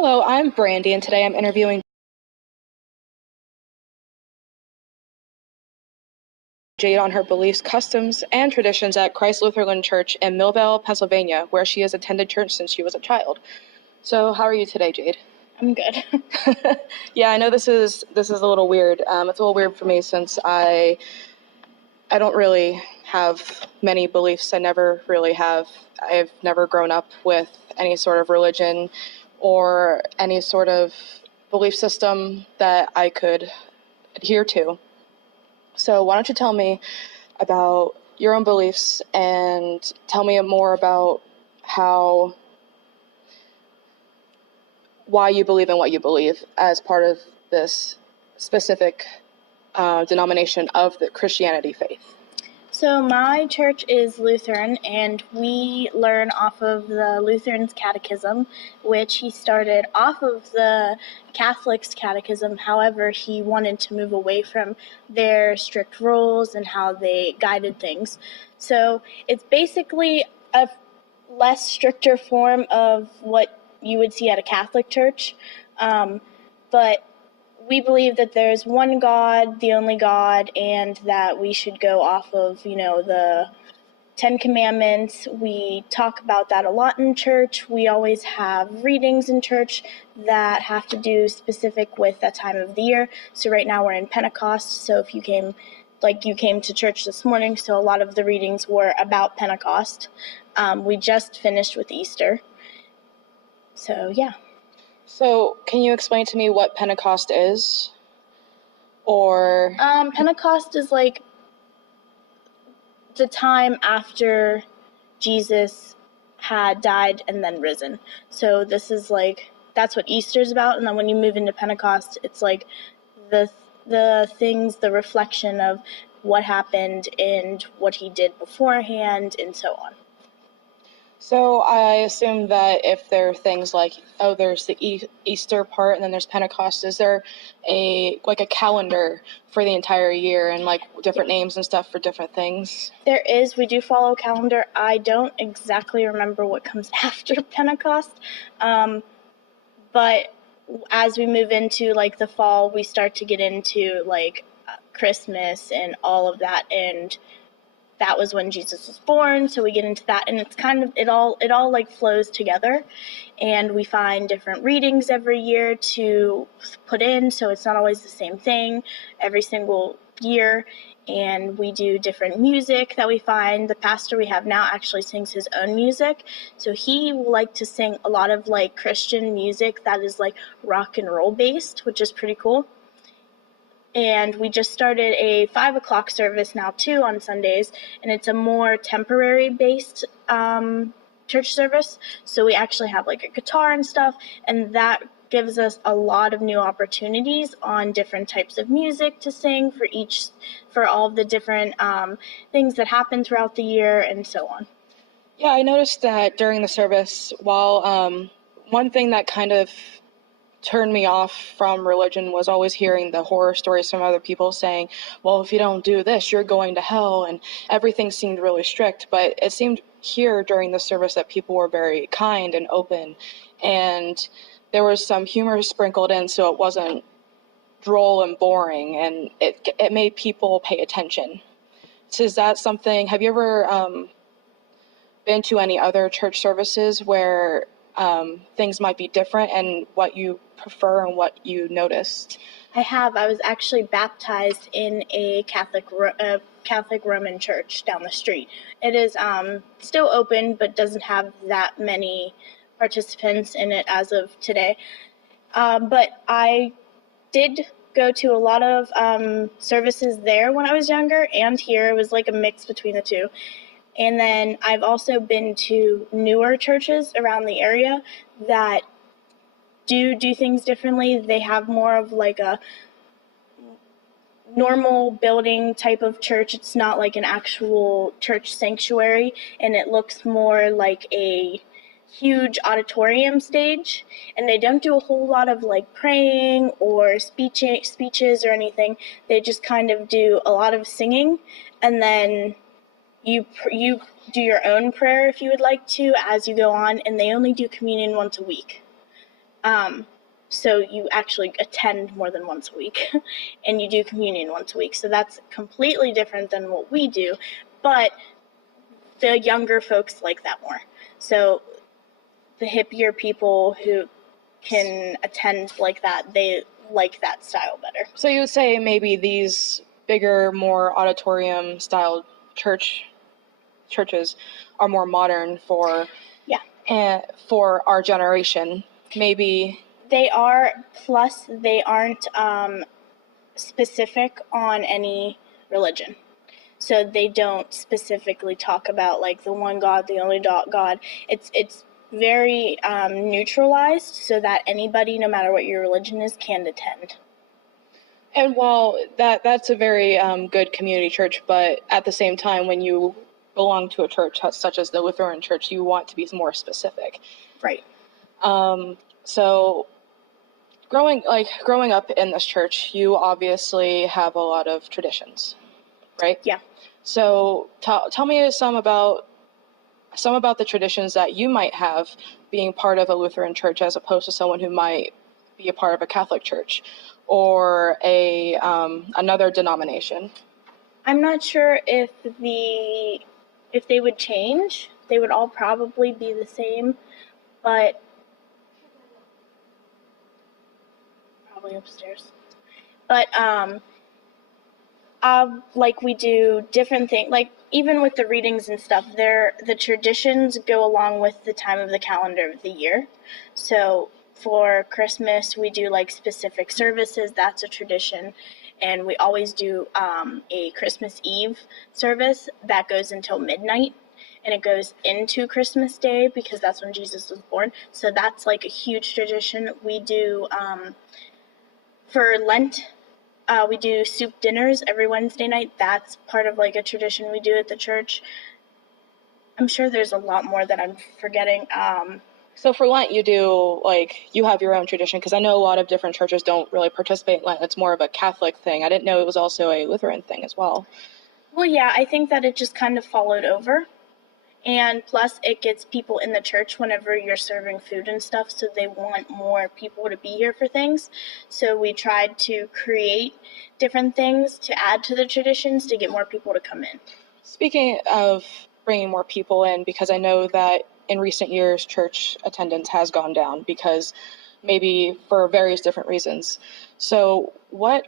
Hello, I'm Brandy, and today I'm interviewing Jade on her beliefs, customs, and traditions at Christ Lutheran Church in Millvale, Pennsylvania, where she has attended church since she was a child. So, how are you today, Jade? I'm good. Yeah, I know this is a little weird. It's a little weird for me since I don't really have many beliefs. I never really have. I've never grown up with any sort of religion or any sort of belief system that I could adhere to. So why don't you tell me about your own beliefs and tell me more about why you believe in what you believe as part of this specific denomination of the Christianity faith. So my church is Lutheran, and we learn off of the Lutheran's catechism, which he started off of the Catholic's catechism. However, he wanted to move away from their strict rules and how they guided things. So it's basically a less stricter form of what you would see at a Catholic church, but we believe that there's one God, the only God, and that we should go off of, the Ten Commandments. We talk about that a lot in church. We always have readings in church that have to do specific with that time of the year. So right now we're in Pentecost. So if you came to church this morning, so a lot of the readings were about Pentecost. We just finished with Easter. So, yeah. So, can you explain to me what Pentecost is? Or Pentecost is like the time after Jesus had died and then risen. So this is that's what Easter's about, and then when you move into Pentecost, it's like the the reflection of what happened and what he did beforehand and so on. So I assume that if there are things like, there's the Easter part and then there's Pentecost, is there a calendar for the entire year and different names and stuff for different things? There is. We do follow a calendar. I don't exactly remember what comes after Pentecost, but as we move into the fall, we start to get into Christmas and all of that, and that was when Jesus was born, so we get into that, and it's kind of it all flows together, and we find different readings every year to put in, so it's not always the same thing every single year, and we do different music that we find. The pastor we have now actually sings his own music, so he will like to sing a lot of Christian music that is rock and roll based, which is pretty cool. And we just started a 5 o'clock service now too on Sundays, and it's a more temporary based church service. So we actually have a guitar and stuff, and that gives us a lot of new opportunities on different types of music to sing for all of the different things that happen throughout the year and so on. Yeah, I noticed that during the service, while one thing that kind of turned me off from religion was always hearing the horror stories from other people saying, well, if you don't do this, you're going to hell, and everything seemed really strict. But it seemed here during the service that people were very kind and open, and there was some humor sprinkled in, so it wasn't droll and boring, and it made people pay attention. So is that something, have you ever been to any other church services where things might be different and what you prefer and what you noticed? I have. I was actually baptized in a Catholic Roman church down the street. It is still open, but doesn't have that many participants in it as of today. But I did go to a lot of services there when I was younger, and here it was a mix between the two. And then I've also been to newer churches around the area that do things differently. They have more of a normal building type of church. It's not an actual church sanctuary, and it looks more like a huge auditorium stage, and they don't do a whole lot of praying or speeches or anything. They just kind of do a lot of singing, and then you do your own prayer if you would like to as you go on, and they only do communion once a week. So you actually attend more than once a week and you do communion once a week. So that's completely different than what we do. But the younger folks like that more. So the hippier people who can attend like that, they like that style better. So you would say maybe these bigger, more auditorium-style churches are more modern for our generation. Maybe they are. Plus, they aren't specific on any religion. So they don't specifically talk about like the one God, the only God. It's very neutralized, so that anybody, no matter what your religion is, can attend. And while that's a very good community church, but at the same time, when you belong to a church such as the Lutheran Church, you want to be more specific. Right. So growing up in this church, you obviously have a lot of traditions, right? Yeah. So tell me some about the traditions that you might have being part of a Lutheran church as opposed to someone who might be a part of a Catholic church or another denomination. I'm not sure if they would change. They would all probably be the same, but probably upstairs. But like we do different things, like even with the readings and stuff, the traditions go along with the time of the calendar of the year. So for Christmas, we do like specific services. That's a tradition. And we always do a Christmas Eve service that goes until midnight. And it goes into Christmas Day because that's when Jesus was born. So that's like a huge tradition. We do, for Lent, we do soup dinners every Wednesday night. That's part of like a tradition we do at the church. I'm sure there's a lot more that I'm forgetting. So for Lent, you have your own tradition, because I know a lot of different churches don't really participate in Lent. It's more of a Catholic thing. I didn't know it was also a Lutheran thing as well. Well, yeah, I think that it just kind of followed over. And plus, it gets people in the church whenever you're serving food and stuff, so they want more people to be here for things. So we tried to create different things to add to the traditions to get more people to come in. Speaking of bringing more people in, because I know that in recent years, church attendance has gone down because maybe for various different reasons. So what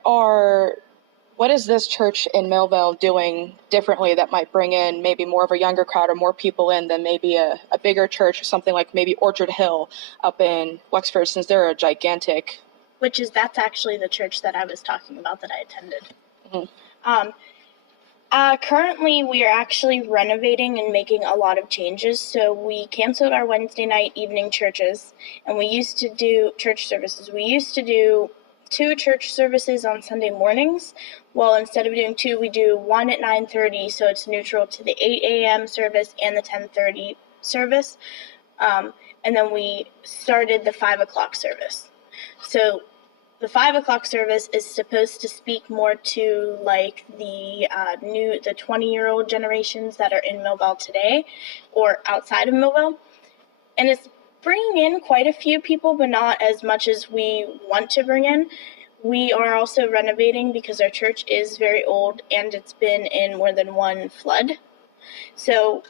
is this church in Millville doing differently that might bring in maybe more of a younger crowd or more people in than maybe a bigger church, something like maybe Orchard Hill up in Wexford, since they're a gigantic... That's actually the church that I was talking about that I attended. Mm-hmm. Currently, we are actually renovating and making a lot of changes. So we canceled our Wednesday night evening churches, and we used to do church services. We used to do 2 church services on Sunday mornings. Well, instead of doing 2, we do 1 at 9:30, so it's neutral to the 8 a.m. service and the 10:30 service. And then we started the 5 o'clock service. So the 5 o'clock service is supposed to speak more to like the 20-year-old generations that are in Millville today or outside of Millville. And it's bringing in quite a few people, but not as much as we want to bring in. We are also renovating because our church is very old and it's been in more than one flood. So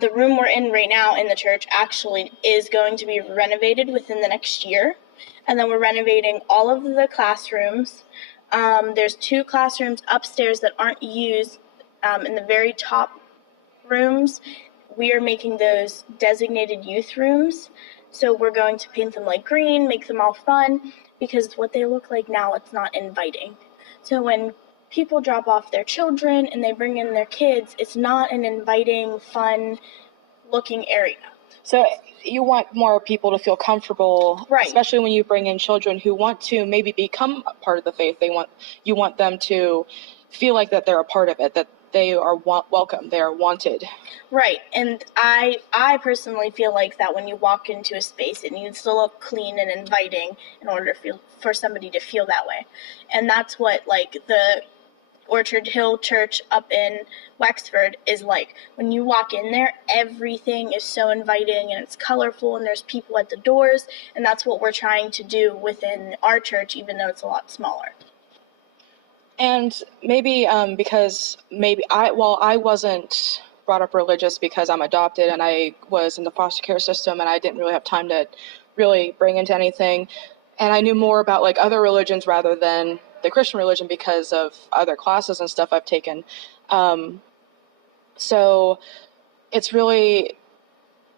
the room we're in right now in the church actually is going to be renovated within the next year. And then we're renovating all of the classrooms. There's 2 classrooms upstairs that aren't used in the very top rooms. We are making those designated youth rooms. So we're going to paint them like green, make them all fun, because what they look like now, it's not inviting. So when people drop off their children and they bring in their kids, it's not an inviting, fun looking area. So you want more people to feel comfortable, right? Especially when you bring in children who want to maybe become a part of the faith. You want them to feel like that they're a part of it, that they are welcome, they are wanted. Right, and I personally feel like that when you walk into a space, it needs to look clean and inviting in order for somebody to feel that way. And that's what like Orchard Hill Church up in Wexford is like. When you walk in there, everything is so inviting and it's colorful and there's people at the doors, and that's what we're trying to do within our church, even though it's a lot smaller. And maybe because I wasn't brought up religious because I'm adopted and I was in the foster care system and I didn't really have time to really bring into anything. And I knew more about like other religions rather than the Christian religion because of other classes and stuff I've taken. So it's really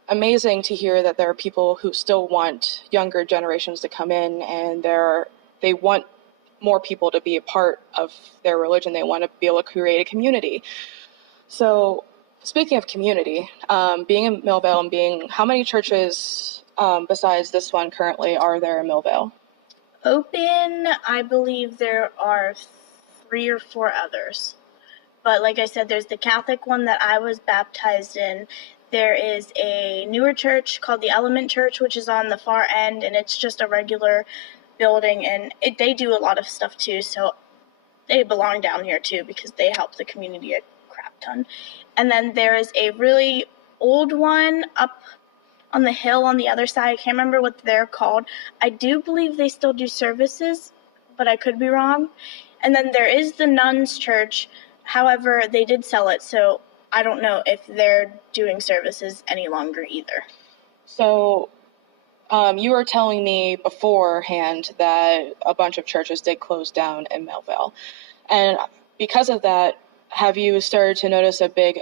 amazing to hear that there are people who still want younger generations to come in, and they want more people to be a part of their religion. They want to be able to create a community. So speaking of community, being in Millvale and how many churches besides this one currently are there in Millvale? Open, I believe there are 3 or 4 others. But like I said, there's the Catholic one that I was baptized in. There is a newer church called the Element Church, which is on the far end, and it's just a regular building, and they do a lot of stuff too, so they belong down here too because they help the community a crap ton. And then there is a really old one up on the hill on the other side. I can't remember what they're called. I do believe they still do services, but I could be wrong. And then there is the Nuns Church. However, they did sell it, so I don't know if they're doing services any longer either. So you were telling me beforehand that a bunch of churches did close down in Millvale. And because of that, have you started to notice a big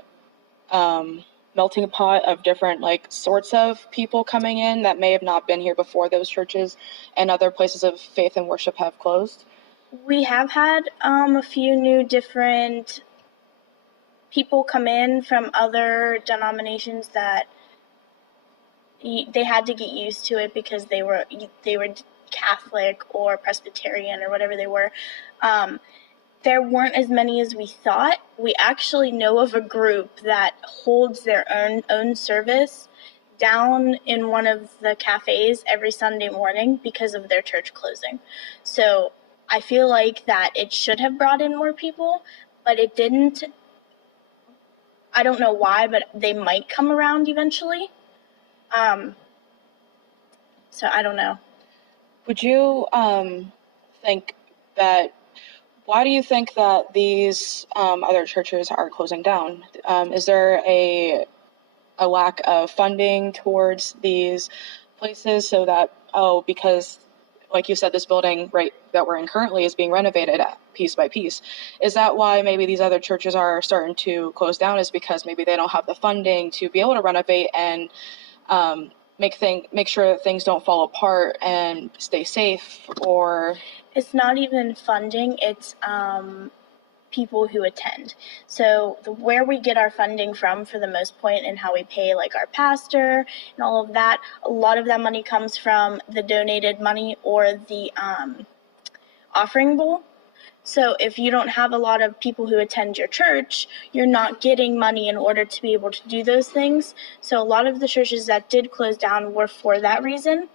melting pot of different like sorts of people coming in that may have not been here before those churches and other places of faith and worship have closed? We have had a few new different people come in from other denominations that they had to get used to it because they were Catholic or Presbyterian or whatever they were. There weren't as many as we thought. We actually know of a group that holds their own service down in one of the cafes every Sunday morning because of their church closing. So I feel like that it should have brought in more people, but it didn't. I don't know why, but they might come around eventually. So I don't know. Would you think that, why do you think that these other churches are closing down? Is there a lack of funding towards these places so that, because like you said, this building right that we're in currently is being renovated piece by piece. Is that why maybe these other churches are starting to close down, is because maybe they don't have the funding to be able to renovate and make sure that things don't fall apart and stay safe? Or it's not even funding, it's people who attend. So where we get our funding from for the most point and how we pay like our pastor and all of that, a lot of that money comes from the donated money or the offering bowl. So if you don't have a lot of people who attend your church, you're not getting money in order to be able to do those things. So a lot of the churches that did close down were for that reason.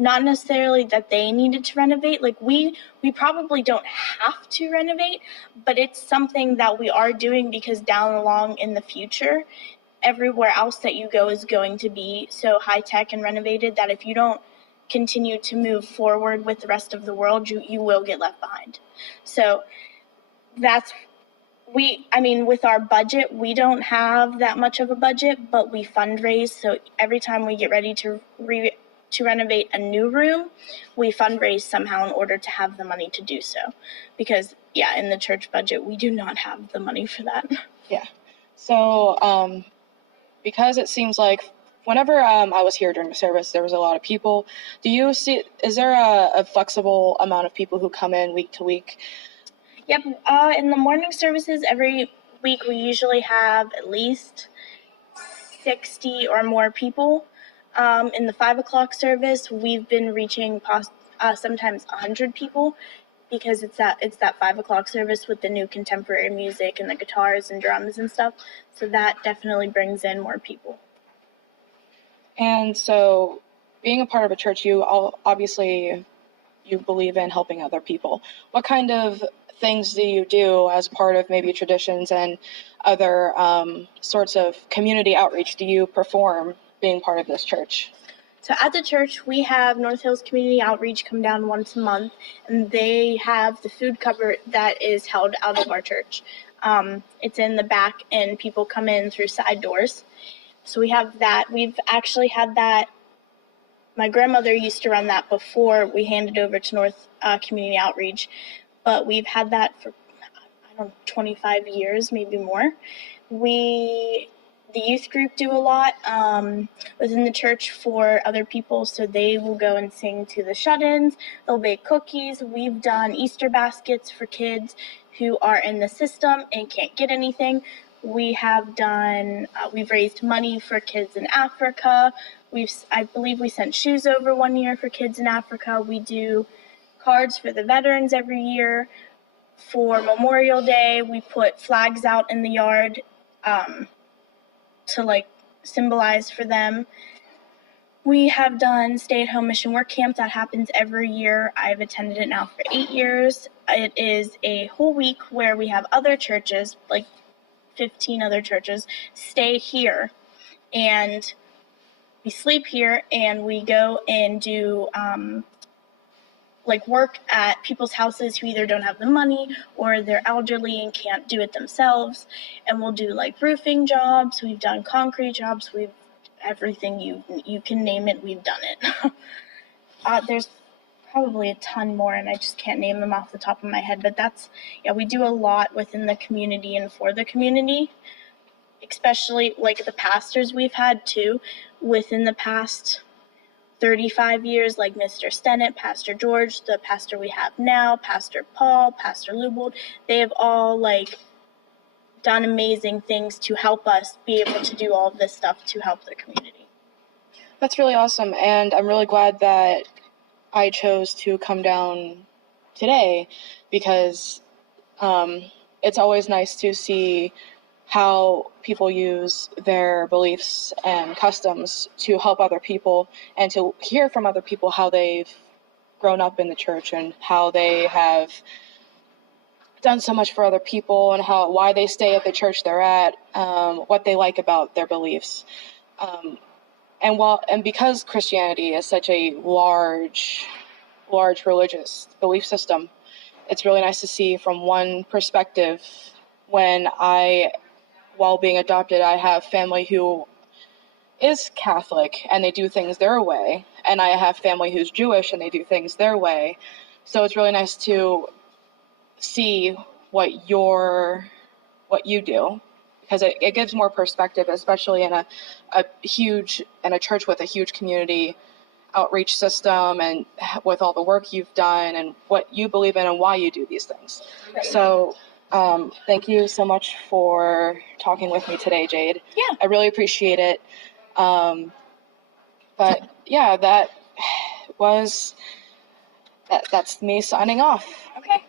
Not necessarily that they needed to renovate. Like we probably don't have to renovate, but it's something that we are doing because down along in the future, everywhere else that you go is going to be so high tech and renovated that if you don't continue to move forward with the rest of the world, you will get left behind. So that's with our budget, we don't have that much of a budget, but we fundraise. So every time we get ready to renovate a new room, we fundraise somehow in order to have the money to do so. Because, in the church budget, we do not have the money for that. Yeah. So, because it seems like whenever I was here during the service, there was a lot of people. Is there a flexible amount of people who come in week to week? Yep. In the morning services, every week we usually have at least 60 or more people. In the 5 o'clock service, we've been reaching sometimes 100 people because it's that 5 o'clock service with the new contemporary music and the guitars and drums and stuff. So that definitely brings in more people. And so being a part of a church, obviously you believe in helping other people. What kind of things do you do as part of maybe traditions and other sorts of community outreach do you perform being part of this church? So at the church, we have North Hills Community Outreach come down once a month, and they have the food cupboard that is held out of our church. It's in the back, and people come in through side doors. So we have that. We've actually had that. My grandmother used to run that before we handed over to North Community Outreach, but we've had that for, I don't know, 25 years, maybe more. The youth group do a lot within the church for other people, so they will go and sing to the shut-ins. They'll bake cookies. We've done Easter baskets for kids who are in the system and can't get anything. We have done, we've raised money for kids in Africa. I believe we sent shoes over one year for kids in Africa. We do cards for the veterans every year. For Memorial Day, we put flags out in the yard to like symbolize for them. We have done stay-at-home mission work camp that happens every year. I've attended it now for 8 years. It is a whole week where we have other churches, like 15 other churches, stay here, and we sleep here, and we go and do like work at people's houses who either don't have the money or they're elderly and can't do it themselves. And we'll do like roofing jobs. We've done concrete jobs. We've everything you can name it. We've done it. There's probably a ton more, and I just can't name them off the top of my head. But we do a lot within the community and for the community, especially like the pastors we've had too within the past 35 years, like Mr. Stennett, Pastor George, the pastor we have now, Pastor Paul, Pastor Lubold. They have all like done amazing things to help us be able to do all of this stuff to help the community. That's really awesome, and I'm really glad that I chose to come down today, because it's always nice to see how people use their beliefs and customs to help other people, and to hear from other people how they've grown up in the church and how they have done so much for other people, and why they stay at the church they're at, what they like about their beliefs. And because Christianity is such a large religious belief system, it's really nice to see from one perspective. While being adopted, I have family who is Catholic and they do things their way, and I have family who's Jewish and they do things their way. So it's really nice to see what you do, because it gives more perspective, especially in a church with a huge community outreach system, and with all the work you've done and what you believe in and why you do these things. So thank you so much for talking with me today, Jade. Yeah. I really appreciate it. But yeah, that's me signing off. Okay.